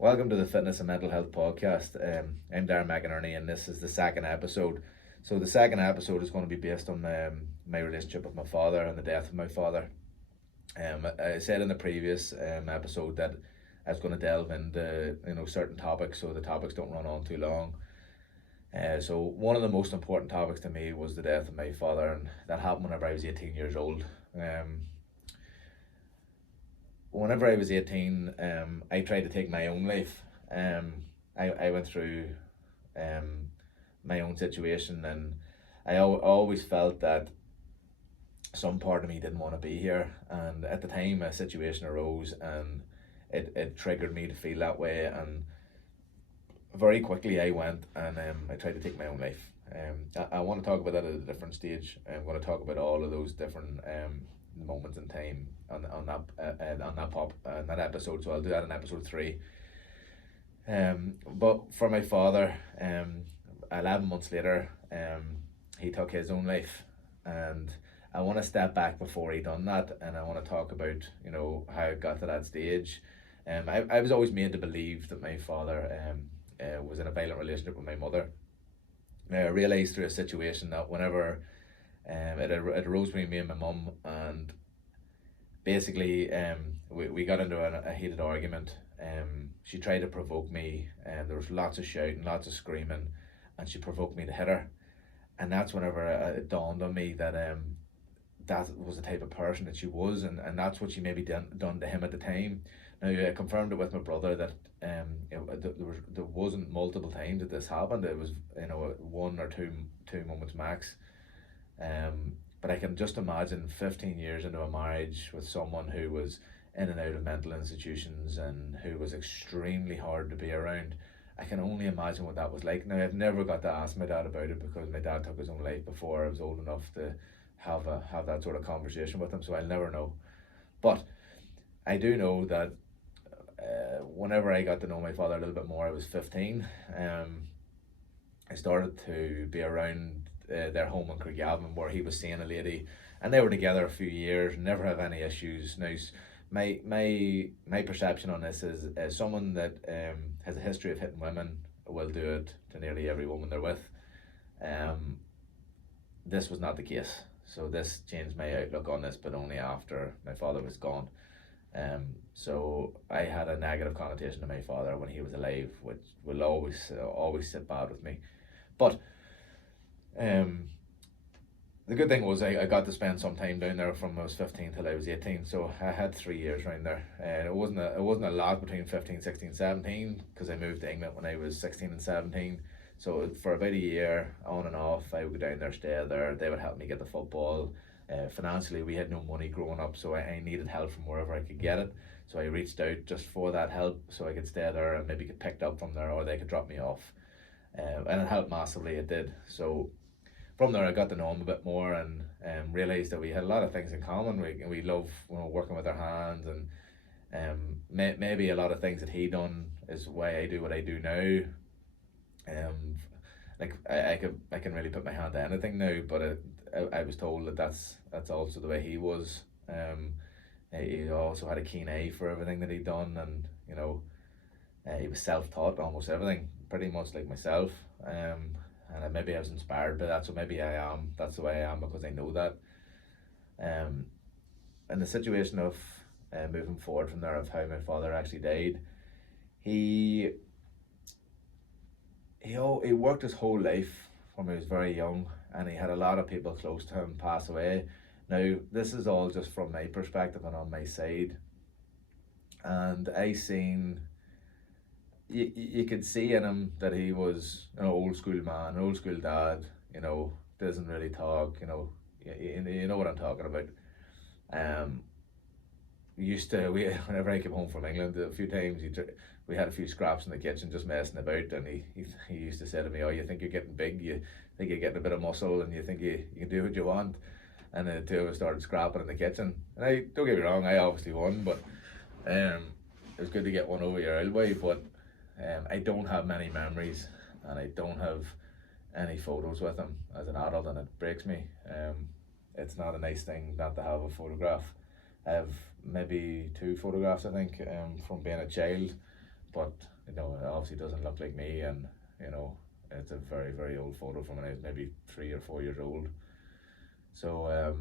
Welcome to the Fitness and Mental Health Podcast. I'm Darren McInerney, and this is the second episode. So, the second episode is going to be based on my relationship with my father and the death of my father. I said in the previous episode that I was going to delve into certain topics, so the topics don't run on too long. So, one of the most important topics to me was the death of my father, and that happened whenever I was 18 years old. Whenever I was 18, I tried to take my own life. I went through my own situation, and I always felt that some part of me didn't want to be here. And at the time, a situation arose, and it triggered me to feel that way. And very quickly, I went and I tried to take my own life. I want to talk about that at a different stage. I'm going to talk about all of those different moments in time on that episode. So I'll do that in episode 3. But for my father, 11 months later, he took his own life, and I want to step back before he done that, and I want to talk about how it got to that stage. I was always made to believe that my father was in a violent relationship with my mother. I realised through a situation that whenever it arose between me and my mum, and basically we got into a heated argument. She tried to provoke me, and there was lots of shouting, lots of screaming, and she provoked me to hit her. And that's whenever it dawned on me that that was the type of person that she was, and that's what she maybe done to him at the time. Now, I confirmed it with my brother that there wasn't multiple times that this happened. It was one or two moments max. But I can just imagine 15 years into a marriage with someone who was in and out of mental institutions and who was extremely hard to be around. I can only imagine what that was like. Now, I've never got to ask my dad about it because my dad took his own life before I was old enough to have that sort of conversation with him, so I'll never know. But I do know that whenever I got to know my father a little bit more, I was 15. I started to be around their home in Craigavon, where he was seeing a lady, and they were together a few years, never have any issues. Now, my perception on this is someone that has a history of hitting women will do it to nearly every woman they're with. This was not the case, so this changed my outlook on this, but only after my father was gone. So I had a negative connotation to my father when he was alive, which will always sit bad with me. But the good thing was I got to spend some time down there from I was 15 till I was 18, so I had 3 years around there. And it wasn't a lot between 15, 16, 17, because I moved to England when I was 16 and 17. So for about a year, on and off, I would go down there, stay there. They would help me get the football. Financially, we had no money growing up, so I needed help from wherever I could get it. So I reached out just for that help, so I could stay there and maybe get picked up from there, or they could drop me off. And it helped massively, it did. So from there, I got to know him a bit more, and realised that we had a lot of things in common. We love working with our hands, and maybe a lot of things that he done is why I do what I do now. Like I can really put my hand to anything now, but I was told that that's also the way he was. He also had a keen eye for everything that he'd done, and he was self-taught almost everything, pretty much like myself. And maybe I was inspired by that, so maybe I am. That's the way I am because I know that. In the situation of moving forward from there, of how my father actually died, he worked his whole life when he was very young, and he had a lot of people close to him pass away. Now, this is all just from my perspective and on my side, and you could see in him that he was an old school man, an old school dad. Doesn't really talk. You know what I'm talking about. Whenever I came home from England a few times, we had a few scraps in the kitchen just messing about, and he used to say to me, "Oh, you think you're getting big? You think you're getting a bit of muscle, and you think you can do what you want?" And the two of us started scrapping in the kitchen. And I don't get me wrong, I obviously won, but it was good to get one over your elbow. But I don't have many memories, and I don't have any photos with him as an adult, and it breaks me. It's not a nice thing not to have a photograph. I have maybe 2 photographs, I think, from being a child, but you know, it obviously doesn't look like me, and you know, it's a very, very old photo from when I was maybe 3 or 4 years old. So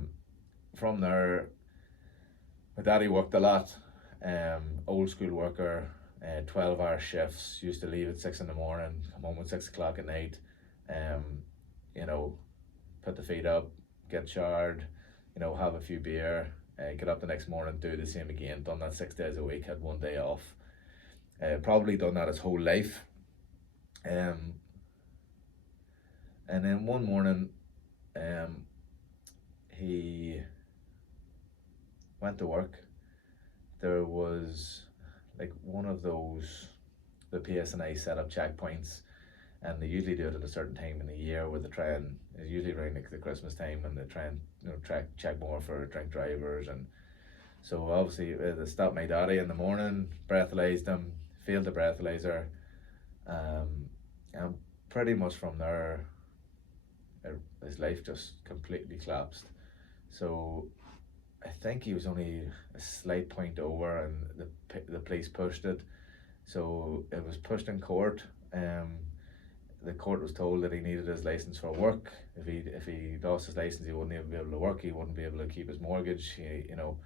from there, my daddy worked a lot, old school worker, 12-hour shifts, used to leave at 6 in the morning, come home at 6 o'clock at night, um, you know, put the feet up, get showered, you know, have a few beer, get up the next morning, do the same again, done that 6 days a week, had one day off. Probably done that his whole life. Um, and then one morning, um, he went to work. There was like one of those, the PSNI set up checkpoints, and they usually do it at a certain time in the year where they try and, it's usually around like the Christmas time, and they try and, you know, check more for drink drivers. And so obviously they stopped my daddy in the morning, breathalyzed him, failed the breathalyzer, and pretty much from there, his life just completely collapsed. So I think he was only a slight point over, and the police pushed it. So it was pushed in court. The court was told that he needed his license for work. If he lost his license, he wouldn't even be able to work. He wouldn't be able to keep his mortgage. You know,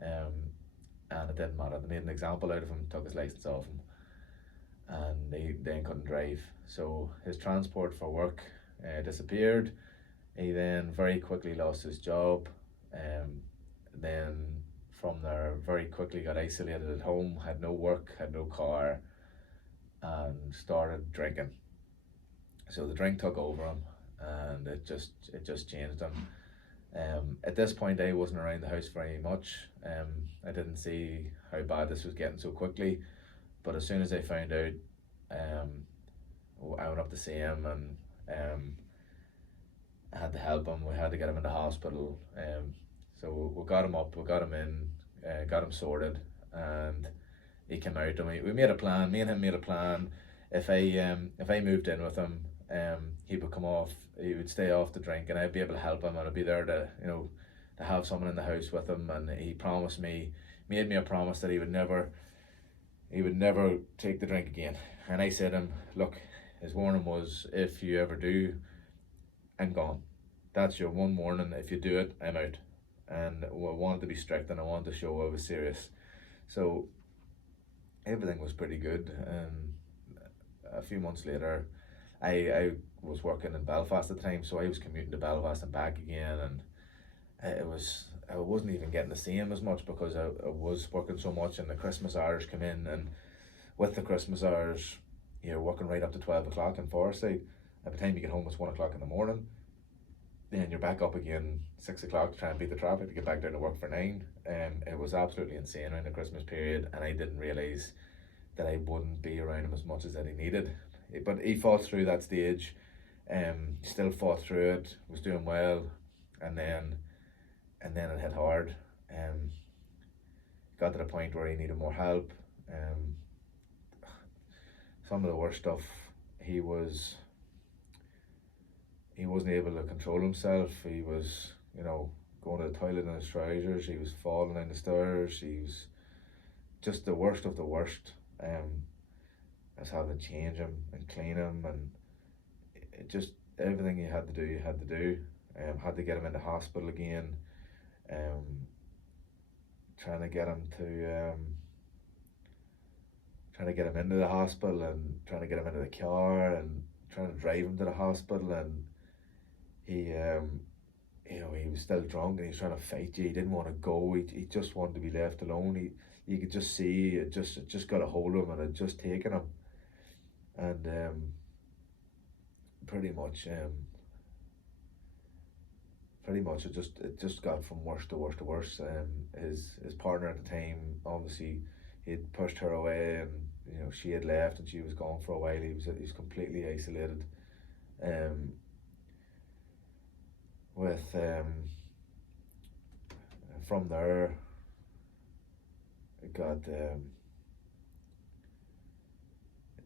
and it didn't matter. They made an example out of him, took his license off him, and he then couldn't drive. So his transport for work disappeared. He then very quickly lost his job. Then from there, very quickly got isolated at home, had no work, had no car, and started drinking. So the drink took over him, and it just changed him. At this point, I wasn't around the house very much. I didn't see how bad this was getting so quickly, but as soon as I found out, I went up to see him, and I had to help him. We had to get him into hospital. So we got him up, we got him in, got him sorted, and he came out. And we made a plan. Me and him made a plan. If I moved in with him, he would come off. He would stay off the drink, and I'd be able to help him, and I'd be there to, you know, to have someone in the house with him. And he promised me, made me a promise that he would never take the drink again. And I said to him, look, his warning was, if you ever do, I'm gone. That's your one warning. If you do it, I'm out. And I wanted to be strict, and I wanted to show I was serious. So everything was pretty good. And a few months later, I was working in Belfast at the time, so I was commuting to Belfast and back again, and I wasn't even getting to see him as much because I was working so much, and the Christmas hours come in, and with the Christmas hours, you're working right up to 12 o'clock in Forsyth. At the time you get home, it's 1 o'clock in the morning. Then you're back up again 6 o'clock to try and beat the traffic to get back down to work for 9. It was absolutely insane around the Christmas period, and I didn't realise that I wouldn't be around him as much as that he needed. But he fought through that stage, still fought through it, was doing well, and then it hit hard. Got to the point where he needed more help. Some of the worst stuff, he wasn't able to control himself. He was, you know, going to the toilet in his trousers. He was falling down the stairs. He was just the worst of the worst. I was having to change him and clean him, and it just, everything you had to do, you had to do. Had to get him into hospital again. Trying to get him to trying to get him into the hospital, and trying to get him into the car, and trying to drive him to the hospital. And he you know, he was still drunk, and he was trying to fight you. He didn't want to go. He just wanted to be left alone. You could just see it just got a hold of him, and it just taken him. And pretty much it just got from worse to worse to worse. His partner at the time, obviously, he had pushed her away, and you know, she had left, and she was gone for a while. He was completely isolated. With From there, it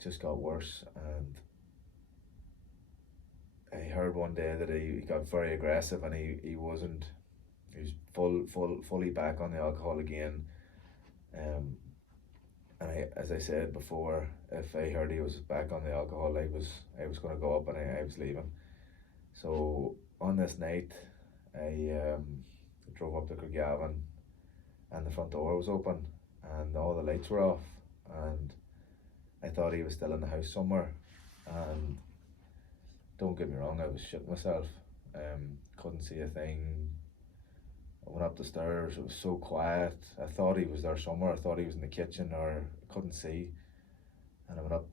just got worse. And I heard one day that he got very aggressive, and he was fully back on the alcohol again. And And as I said before, if I heard he was back on the alcohol, I was going to go up and I was leaving. So on this night, I drove up to Craigavon, and the front door was open, and all the lights were off, and I thought he was still in the house somewhere. And don't get me wrong, I was shitting myself. Couldn't see a thing. I went up the stairs, it was so quiet. I thought he was there somewhere. I thought he was in the kitchen, or I couldn't see. And I went up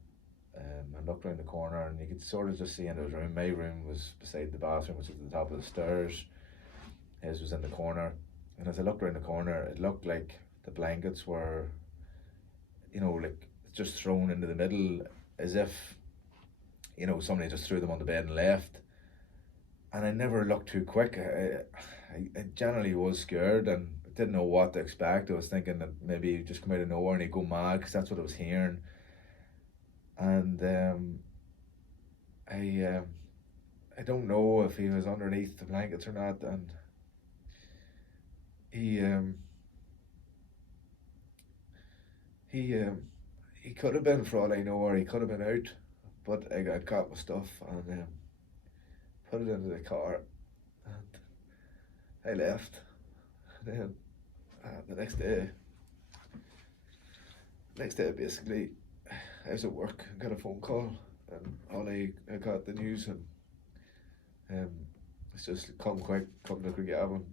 and looked around the corner, and you could sort of just see into his room. My room was beside the bathroom, which was at the top of the stairs. His was in the corner. And as I looked around the corner, it looked like the blankets were, like just thrown into the middle, as if, somebody just threw them on the bed and left. And I never looked too quick. I generally was scared and didn't know what to expect. I was thinking that maybe he'd just come out of nowhere and he'd go mad, because that's what I was hearing. And I don't know if he was underneath the blankets or not. And he could have been, for all I know, or he could have been out. But I got my stuff and put it into the car, and I left. And then the next day, basically, I was at work and got a phone call, and I got the news, and it's just come quick, come to Craigavon.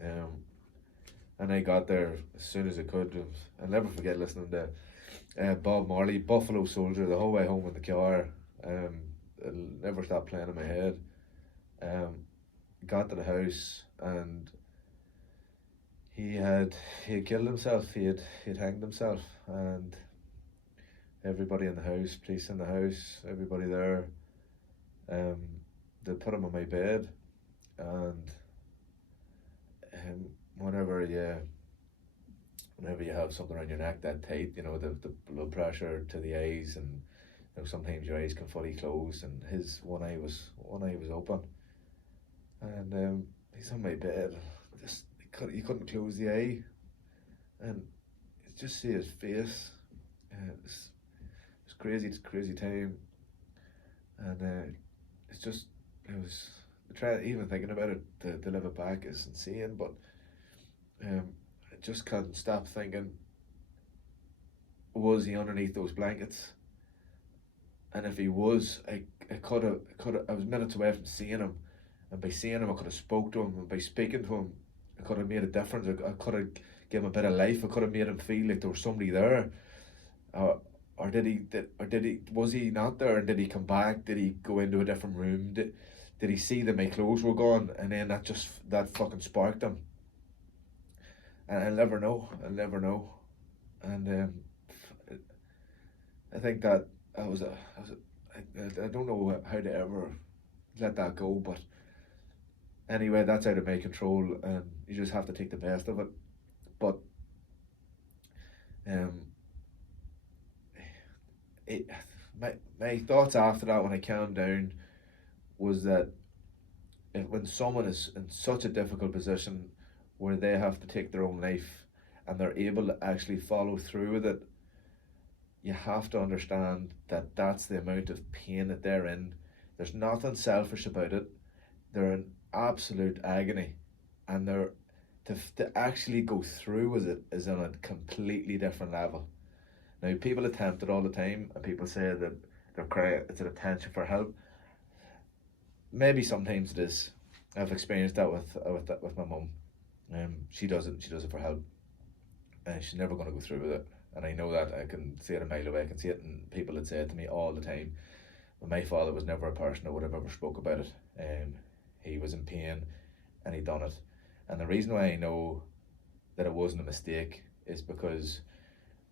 And I got there as soon as I could. I'll never forget listening to Bob Marley, Buffalo Soldier, the whole way home in the car. It'll never stop playing in my head. Got to the house, and he had killed himself. He had hanged himself, and everybody in the house, police in the house, everybody there, they put him on my bed. And whenever you have something around your neck that tight, the blood pressure to the eyes, and sometimes your eyes can fully close, and his one eye was open, and he's on my bed. Just he couldn't close the eye, and you just see his face. It's crazy. It's a crazy time, and it's just even thinking about it, to live it back is insane. But I just can't stop thinking, was he underneath those blankets? And if he was, I was minutes away from seeing him, and by seeing him I could have spoke to him, and by speaking to him I could have made a difference. I could have given him a bit of life. I could have made him feel like there was somebody there. Or was he not there, and did he come back? Did he go into a different room? Did he see that my clothes were gone, and then that fucking sparked him? And I'll never know. And I think that I don't know how to ever let that go, but anyway, that's out of my control, and you just have to take the best of it. But my thoughts after that, when I calmed down, was that when someone is in such a difficult position where they have to take their own life, and they're able to actually follow through with it, you have to understand that that's the amount of pain that they're in. There's nothing selfish about it. They're in absolute agony, and to actually go through with it is on a completely different level. Now, people attempt it all the time, and people say that they're crying, it's an attention for help. Maybe sometimes it is. I've experienced that with my mum. She does it for help, and she's never going to go through with it. And I know that. I can see it a mile away. I can see it, and people had said to me all the time. But my father was never a person that would have ever spoke about it. He was in pain, and he done it. And the reason why I know that it wasn't a mistake is because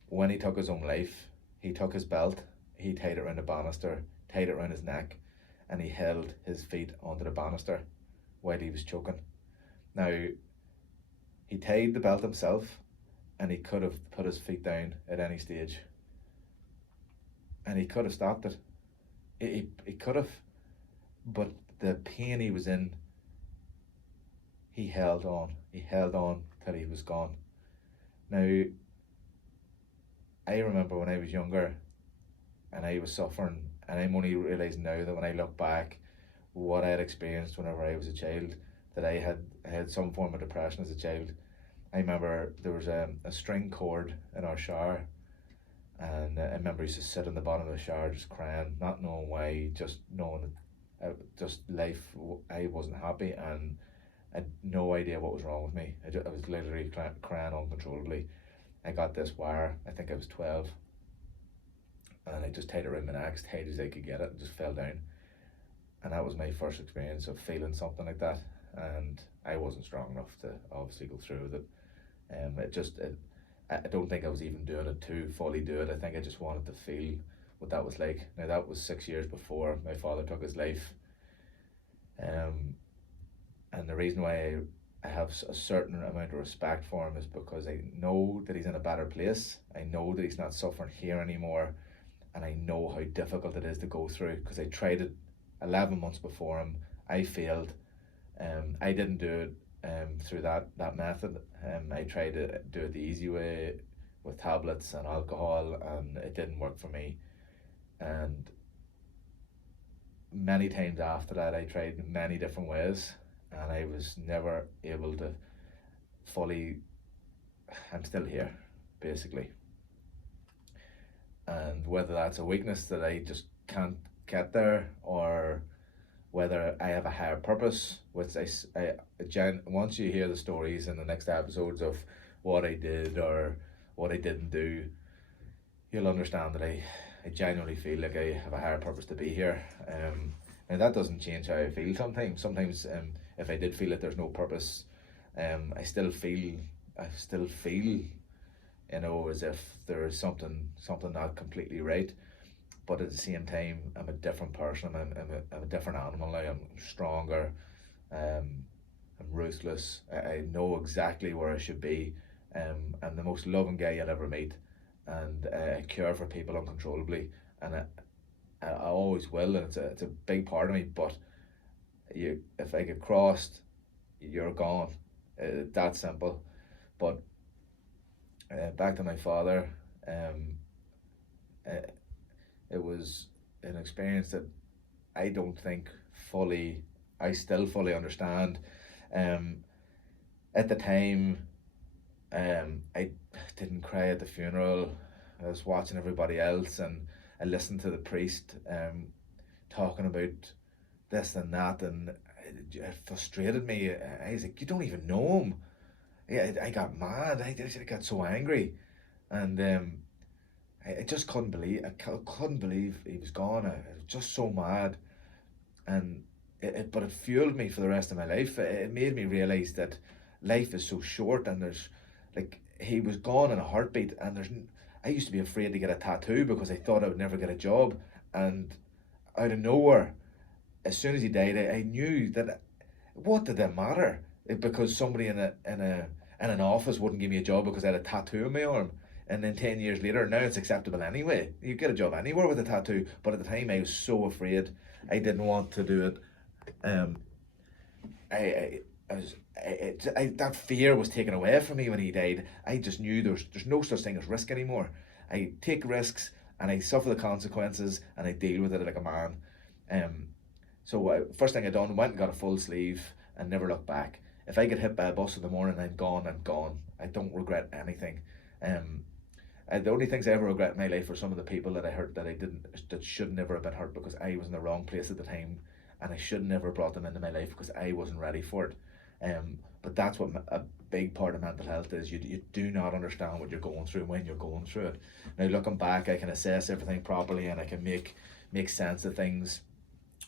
when he took his own life, he took his belt, he tied it around the banister, tied it around his neck, and he held his feet onto the banister while he was choking. Now, he tied the belt himself, and he could have put his feet down at any stage, and he could have stopped it. He could have, but the pain he was in, he held on till he was gone. Now, I remember when I was younger and I was suffering, and I'm only realising now that when I look back what I had experienced whenever I was a child, that I had some form of depression as a child. I remember there was a string cord in our shower, and I remember I used to sit on the bottom of the shower just crying, not knowing why, just knowing that just life, I wasn't happy, and I had no idea what was wrong with me. I was literally crying uncontrollably. I got this wire, I think I was 12, and I just tied it around my neck as tight as I could get it and just fell down. And that was my first experience of feeling something like that. And I wasn't strong enough to obviously go through with it. I don't think I was even doing it to fully do it. I think I just wanted to feel what that was like. Now, that was 6 years before my father took his life. And the reason why I have a certain amount of respect for him is because I know that he's in a better place. I know that he's not suffering here anymore. And I know how difficult it is to go through, because I tried it 11 months before him. I failed. I didn't do it through that method. I tried to do it the easy way with tablets and alcohol, and it didn't work for me. And many times after that, I tried many different ways, and I was never able to fully. I'm still here, basically. And whether that's a weakness that I just can't get there, or whether I have a higher purpose, which once you hear the stories in the next episodes of what I did or what I didn't do, you'll understand that I genuinely feel like I have a higher purpose to be here. And that doesn't change how I feel sometimes. Sometimes if I did feel that there's no purpose, I still feel, as if there is something not completely right. But at the same time, I'm a different person. I'm a different animal now. I'm stronger. I'm ruthless. I know exactly where I should be. I'm the most loving guy you'll ever meet, and I care for people uncontrollably, and I always will. And it's a big part of me. But if I get crossed, you're gone. That simple. But back to my father. Uh, it was an experience that I don't think I still fully understand. Um, at the time, I didn't cry at the funeral. I was watching everybody else, and I listened to the priest talking about this and that, and it frustrated me. I was like, you don't even know him. Yeah, I got mad. I got so angry, and I just couldn't believe he was gone. I was just so mad, and but it fueled me for the rest of my life. It made me realize that life is so short, and there's, like, he was gone in a heartbeat, and I used to be afraid to get a tattoo because I thought I would never get a job, and out of nowhere, as soon as he died, I knew that what did that matter? Because somebody in an office wouldn't give me a job because I had a tattoo on my arm. And then 10 years later, now it's acceptable anyway. You get a job anywhere with a tattoo. But at the time, I was so afraid. I didn't want to do it. Um, that fear was taken away from me when he died. I just knew there's no such thing as risk anymore. I take risks, and I suffer the consequences, and I deal with it like a man. So first thing I done, went and got a full sleeve and never looked back. If I get hit by a bus in the morning, I'm gone. I'm gone. I don't regret anything. The only things I ever regret in my life are some of the people that I hurt that should never have been hurt because I was in the wrong place at the time, and I should never have brought them into my life because I wasn't ready for it. But that's what a big part of mental health is. You do not understand what you're going through when you're going through it. Now, looking back, I can assess everything properly, and I can make sense of things,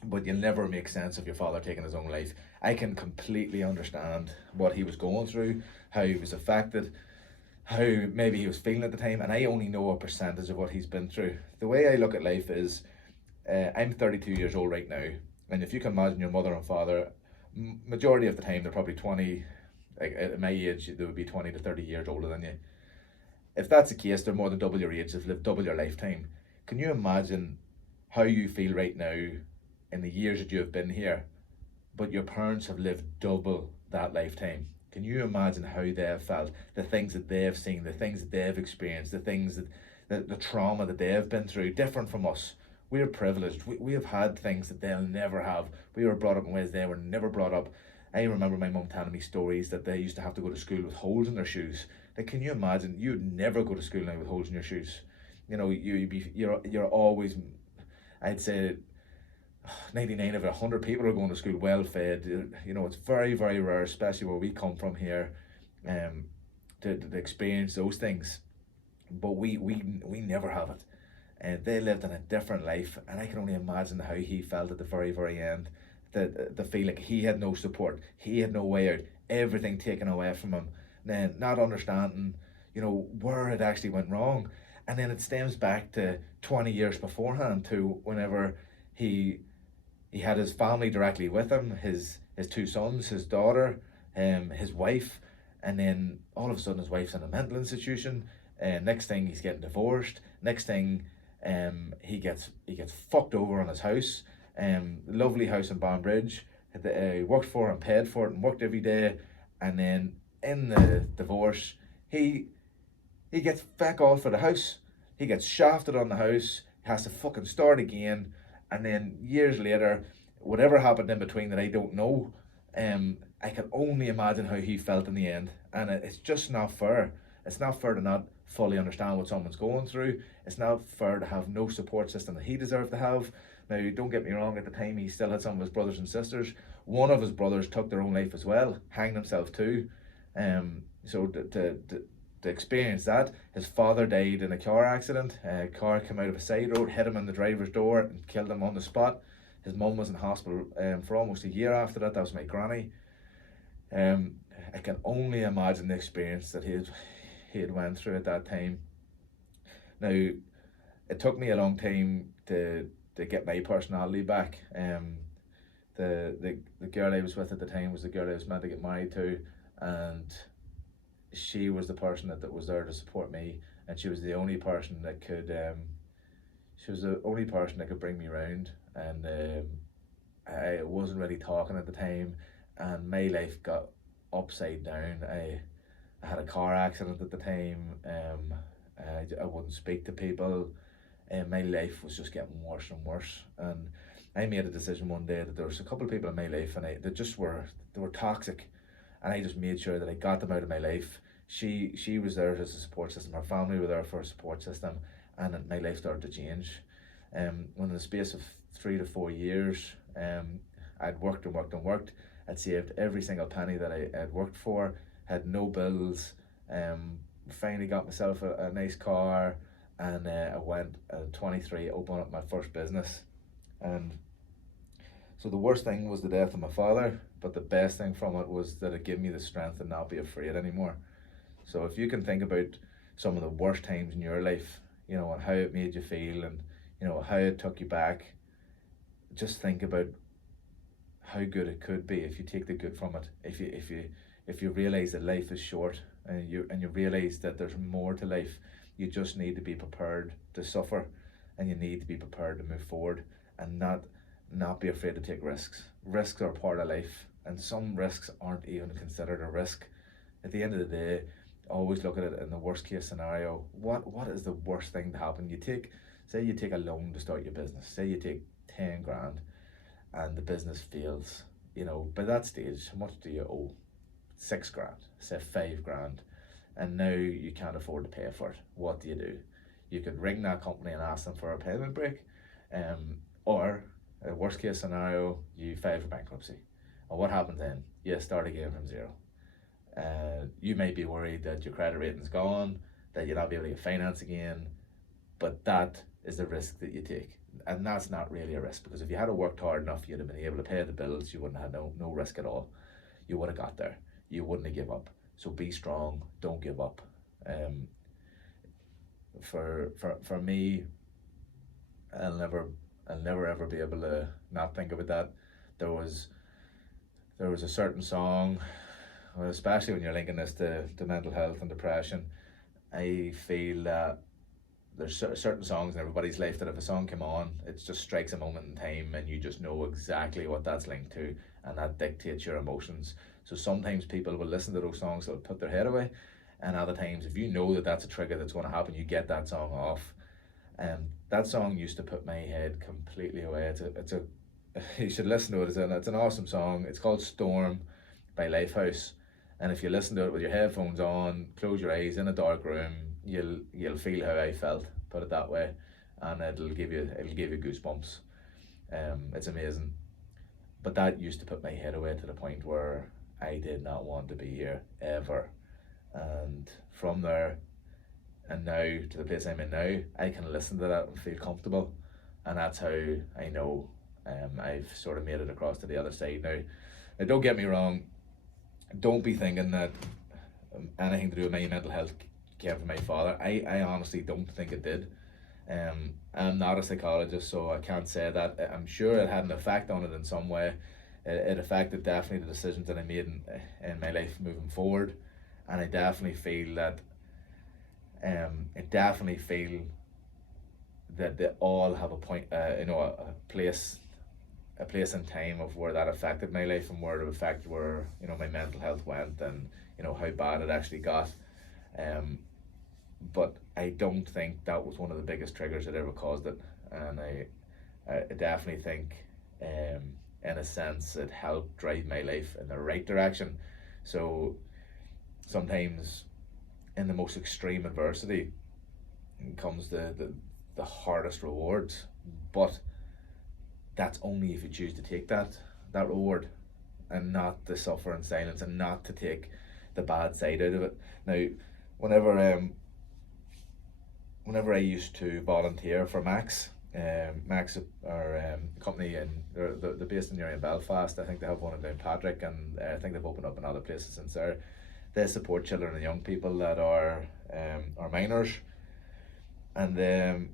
but you'll never make sense of your father taking his own life. I can completely understand what he was going through, how he was affected, how maybe he was feeling at the time, and I only know a percentage of what he's been through. The way I look at life is, I'm 32 years old right now, and if you can imagine your mother and father, majority of the time they're probably 20, like at my age, they would be 20 to 30 years older than you. If that's the case, they're more than double your age, they've lived double your lifetime. Can you imagine how you feel right now in the years that you have been here, but your parents have lived double that lifetime? Can you imagine how they have felt, the things that they have seen, the things that they have experienced, the things that the trauma that they have been through, different from us. We're privileged. We have had things that they'll never have. We were brought up in ways they were never brought up. I remember my mum telling me stories that they used to have to go to school with holes in their shoes. Like, can you imagine? You'd never go to school now with holes in your shoes. You know, you're always, I'd say, 99 of 100 people are going to school well fed. You know, it's very, very rare, especially where we come from here, um, to experience those things. But we never have it. And they lived in a different life, and I can only imagine how he felt at the very, very end. The feeling he had no support, he had no way out, everything taken away from him, then not understanding, you know, where it actually went wrong. And then it stems back to 20 years beforehand, to whenever he he had his family directly with him, his two sons, his daughter, his wife, and then all of a sudden his wife's in a mental institution. And next thing he's getting divorced. Next thing, he gets fucked over on his house. Lovely house in Banbridge. He worked for and paid for it and worked every day. And then in the divorce, he he gets back all for the house. He gets shafted on the house, has to fucking start again, and then years later, whatever happened in between that I don't know, I can only imagine how he felt in the end. And it's just not fair. It's not fair to not fully understand what someone's going through. It's not fair to have no support system that he deserved to have. Now, don't get me wrong, at the time he still had some of his brothers and sisters. One of his brothers took their own life as well, hanged himself too. So to experience that, his father died in a car accident. A car came out of a side road, hit him in the driver's door and killed him on the spot. His mum was in hospital for almost a year after that. That was my granny. I can only imagine the experience that he had went through at that time. Now, it took me a long time to get my personality back. The girl I was with at the time was the girl I was meant to get married to, and she was the person that was there to support me, and she was the only person that could bring me around. And I wasn't really talking at the time, and my life got upside down. I had a car accident at the time. I wouldn't speak to people, and my life was just getting worse and worse. And I made a decision one day that there was a couple of people in my life, and they were toxic, and I just made sure that I got them out of my life. She was there as a support system. Her family were there for a support system, and my life started to change. When in the space of 3 to 4 years, I'd worked and worked and worked. I'd saved every single penny that I had worked for, had no bills. Finally got myself a nice car, and I went at 23, opened up my first business. And so the worst thing was the death of my father, but the best thing from it was that it gave me the strength to not be afraid anymore. So if you can think about some of the worst times in your life, you know, and how it made you feel, and you know how it took you back, just think about how good it could be if you take the good from it. If you realize that life is short, and you realize that there's more to life, you just need to be prepared to suffer, and you need to be prepared to move forward, and not be afraid to take risks. Risks are part of life, and some risks aren't even considered a risk. At the end of the day, always look at it in the worst case scenario. What is the worst thing to happen? Say you take a loan to start your business. Say you take 10 grand and the business fails. You know, by that stage, how much do you owe? 6 grand, say 5 grand, and now you can't afford to pay for it. What do? You could ring that company and ask them for a payment break, or worst case scenario, you file for bankruptcy. And what happens then? You start again from zero. You may be worried that your credit rating's gone, that you'll not be able to get finance again, but that is the risk that you take. And that's not really a risk, because if you had worked hard enough, you'd have been able to pay the bills. You wouldn't have had no risk at all. You would have got there. You wouldn't have give up. So be strong. Don't give up. For me, I'll never ever be able to not think about that. There was a certain song, well, especially when you're linking this to mental health and depression. I feel that there's certain songs in everybody's life that if a song came on, it just strikes a moment in time, and you just know exactly what that's linked to, and that dictates your emotions. So sometimes people will listen to those songs, they'll put their head away, And other times, if you know that that's a trigger that's going to happen, you get that song off. That song used to put my head completely away. It's a you should listen to it. It's an awesome song. It's called Storm by Lifehouse. And if you listen to it with your headphones on, close your eyes in a dark room, you'll feel how I felt. Put it that way, and it'll give you goosebumps. It's amazing. But that used to put my head away to the point where I did not want to be here ever. And from there and now to the place I'm in now, I can listen to that and feel comfortable, and that's how I know I've sort of made it across to the other side now. Now, don't get me wrong. Don't be thinking that anything to do with my mental health came from my father. I honestly don't think it did. I'm not a psychologist, so I can't say that. I'm sure it had an effect on it in some way. It affected definitely the decisions that I made in my life moving forward, and I definitely feel that. I definitely feel that they all have a point, a place in time of where that affected my life and where it affected where my mental health went, and how bad it actually got. But I don't think that was one of the biggest triggers that ever caused it, and I definitely think, in a sense, it helped drive my life in the right direction. So sometimes, in the most extreme adversity, comes the hardest rewards, but that's only if you choose to take that reward, and not to suffer in silence, and not to take the bad side out of it. Now, whenever whenever I used to volunteer for Max, Max are a company, and they're based in the area in Belfast. I think they have one in Downpatrick, and I think they've opened up in other places since there. They support children and young people that are minors, and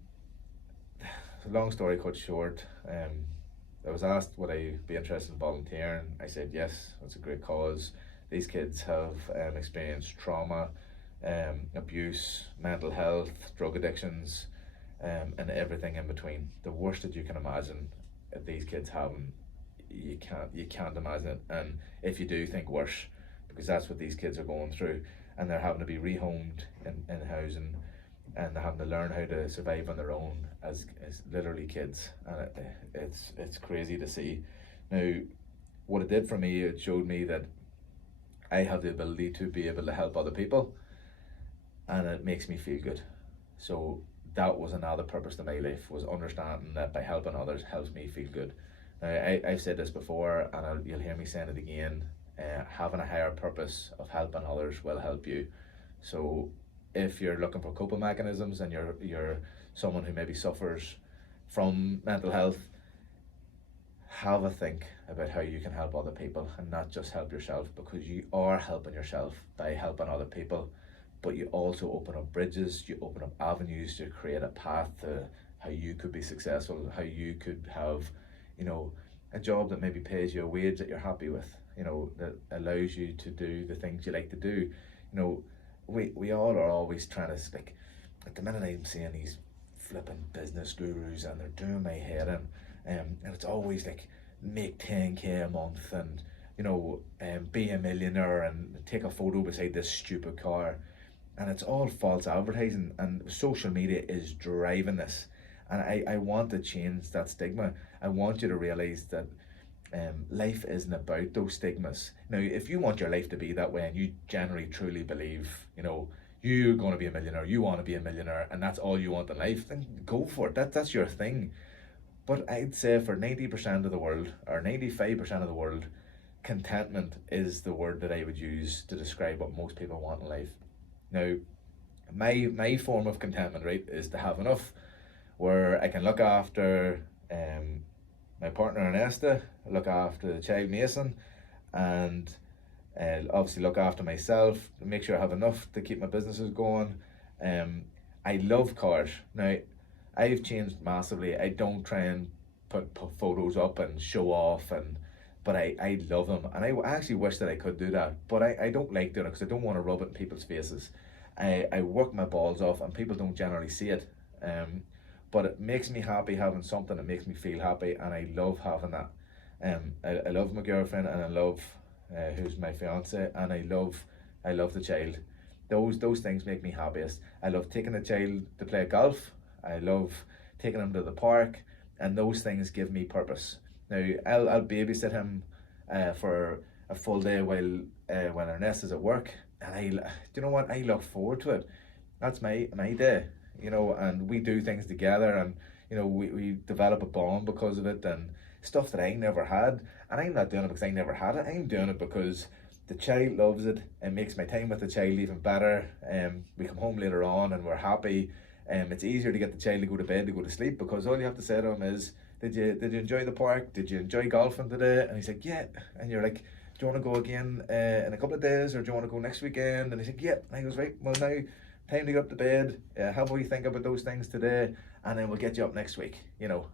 long story cut short, I was asked would I be interested in volunteering. I said yes, it's a great cause. These kids have experienced trauma, abuse, mental health, drug addictions, and everything in between. The worst that you can imagine these kids having, you can't imagine it. And if you do, think worse, because that's what these kids are going through, and they're having to be rehomed in housing, and they're having to learn how to survive on their own as literally kids, and it's crazy to see. Now, what it did for me, it showed me that I have the ability to be able to help other people, and it makes me feel good. So that was another purpose to my life, was understanding that by helping others helps me feel good. Now, I've said this before, and you'll hear me saying it again. Having a higher purpose of helping others will help you. So if you're looking for coping mechanisms, and you're someone who maybe suffers from mental health, have a think about how you can help other people and not just help yourself, because you are helping yourself by helping other people, but you also open up bridges, you open up avenues to create a path to how you could be successful, how you could have, a job that maybe pays you a wage that you're happy with, that allows you to do the things you like to do. We all are always trying to, like, at the minute I'm seeing these flipping business gurus, and they're doing my head in, and it's always like, make 10k a month, and be a millionaire, and take a photo beside this stupid car, and it's all false advertising, and social media is driving this, and I want to change that stigma. I want you to realize that life isn't about those stigmas. Now, if you want your life to be that way, and you generally truly believe, you're going to be a millionaire, you want to be a millionaire, and that's all you want in life, then go for it. That's your thing. But I'd say for 90% of the world, or 95% of the world, contentment is the word that I would use to describe what most people want in life. Now, my form of contentment, right, is to have enough where I can look after my partner Ernesta, look after the child Mason, and obviously look after myself, make sure I have enough to keep my businesses going. I love cars. Now, I've changed massively. I don't try and put photos up and show off, but I love them, and I actually wish that I could do that, but I don't like doing it because I don't want to rub it in people's faces. I work my balls off, and people don't generally see it. But it makes me happy having something that makes me feel happy, and I love having that. I love my girlfriend, and I love who's my fiance, and I love the child. Those things make me happiest. I love taking a child to play golf. I love taking him to the park, and those things give me purpose. Now I'll babysit him for a full day while when Ernest is at work, and do you know what, I look forward to it. That's my day, you know, and we do things together, and you know we develop a bond because of it, and stuff that I never had. And I'm not doing it because I never had it. I'm doing it because the child loves it and makes my time with the child even better. We come home later on and we're happy. It's easier to get the child to go to bed, to go to sleep, because all you have to say to him is, did you enjoy the park? Did you enjoy golfing today? And he's like, yeah. And you're like, do you want to go again in a couple of days, or do you want to go next weekend? And he's like, yeah. And he goes, right, well now, time to get up to bed. Have we think about those things today, and then we'll get you up next week, you know.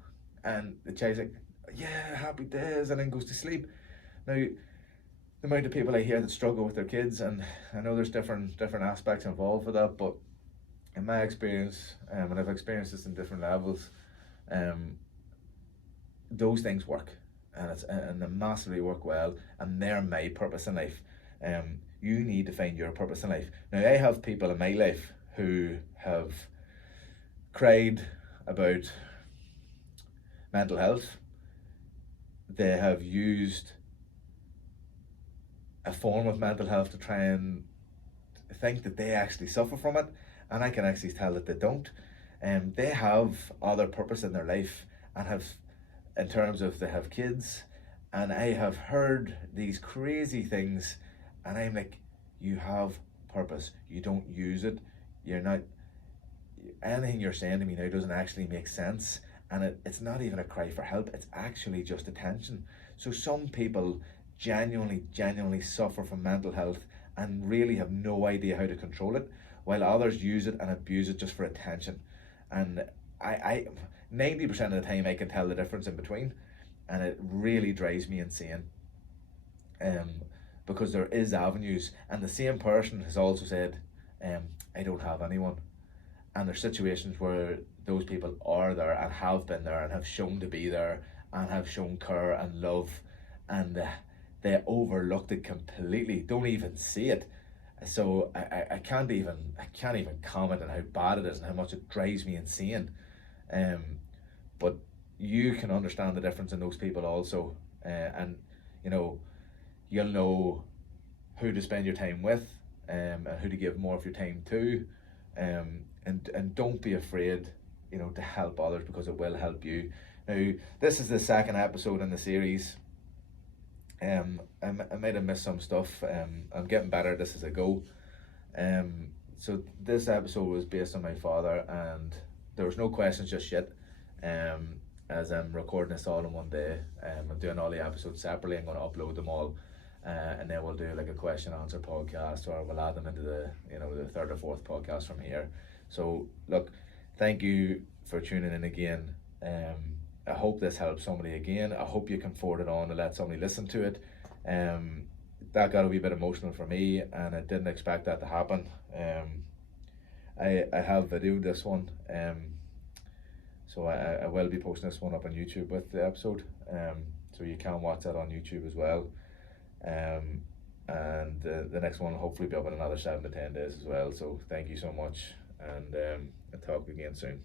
And the child's like, yeah, happy days, and then goes to sleep. Now, the amount of people I hear that struggle with their kids, and I know there's different aspects involved with that, but in my experience, and I've experienced this in different levels, um, those things work, and they massively work well, and they're my purpose in life. You need to find your purpose in life. Now, I have people in my life who have cried about mental health. They have used a form of mental health to try and think that they actually suffer from it, and I can actually tell that they don't. They have other purpose in their life, and have, in terms of they have kids, and I have heard these crazy things, and I'm like, you have purpose, you don't use it, you're not, anything you're saying to me now doesn't actually make sense, and it's not even a cry for help, it's actually just attention. So some people genuinely suffer from mental health and really have no idea how to control it, while others use it and abuse it just for attention. And I 90% of the time I can tell the difference in between, and it really drives me insane. Um, because there is avenues, and the same person has also said, I don't have anyone. And there's situations where those people are there and have been there and have shown to be there and have shown care and love, and they overlooked it completely, don't even see it. So I can't even comment on how bad it is and how much it drives me insane. um but you can understand the difference in those people also, and you know, you'll know who to spend your time with, and who to give more of your time to, and don't be afraid, you know, to help others, because it will help you. Now, this is the second episode in the series. I might have missed some stuff. I'm getting better at this as I go. So this episode was based on my father, and there was no questions just yet. As I'm recording this all in one day, I'm doing all the episodes separately. I'm going to upload them all, and then we'll do like a question answer podcast, or we'll add them into the, you know, the third or fourth podcast from here. So look, thank you for tuning in again. I hope this helps somebody again. I hope you can forward it on to let somebody listen to it. That got a wee bit emotional for me, and I didn't expect that to happen. I have videoed this one, so I will be posting this one up on YouTube with the episode, so you can watch that on YouTube as well. And the next one will hopefully be up in another 7 to 10 days as well. So thank you so much, and I'll talk again soon.